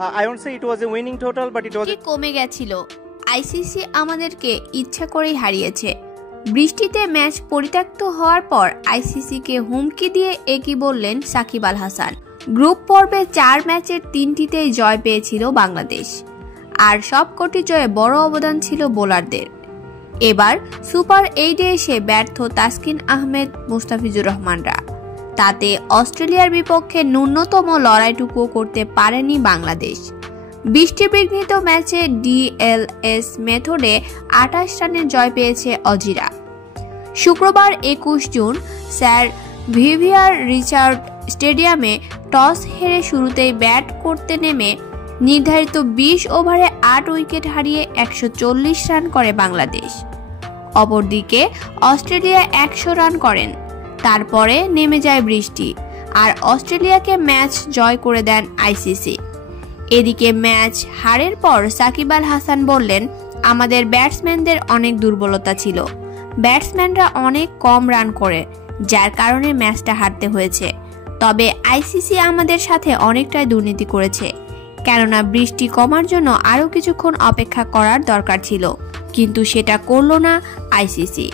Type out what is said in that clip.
I won't say it was a winning total, but it was কমে গেছিল। ICC আমাদেরকে ইচ্ছা করেই হারিয়েছে। বৃষ্টিতে ম্যাচ পরিত্যক্ত হওয়ার পর আইসিসিকে হুমকি দিয়ে একই বললেন সাকিব আল হাসান। গ্রুপ পর্বে 4 ম্যাচের 3টিতেই জয় পেয়েছিল বাংলাদেশ, আর সবকটি জয়ে বড় অবদান ছিল বোলারদের। এবার সুপার 8-এ এসে ব্যর্থ তাসকিন আহমেদ, মুস্তাফিজুর রহমানরা। তাতে অস্ট্রেলিয়ার বিপক্ষে ন্যূনতম লড়াইটুকুও করতে পারেনি বাংলাদেশ। বৃষ্টিবিঘ্নিত ম্যাচে ডিএলএস মেথডে 28 রানের জয় পেয়েছে অজিরা। শুক্রবার 21 জুন স্যার ভিভিয়ার রিচার্ড স্টেডিয়ামে টস হেরে শুরুতেই ব্যাট করতে নেমে নির্ধারিত 20 ওভারে 8 উইকেট হারিয়ে 140 রান করে বাংলাদেশ। অপরদিকে অস্ট্রেলিয়া 100 রান করেন। তারপরে নেমে যায় বৃষ্টি, আর অস্ট্রেলিয়াকে ম্যাচ জয় করে দেন আইসিসি। এদিকে ম্যাচ হারের পর সাকিব আল হাসান বললেন, আমাদের ব্যাটসম্যানদের অনেক দুর্বলতা ছিল। ব্যাটসম্যানরা অনেক কম রান করে, যার কারণে ম্যাচটা হারতে হয়েছে। তবে আইসিসি আমাদের সাথে অনেকটাই দুর্নীতি করেছে, কেননা বৃষ্টি কমার জন্য আরও কিছুক্ষণ অপেক্ষা করার দরকার ছিল, কিন্তু সেটা করল না আইসিসি।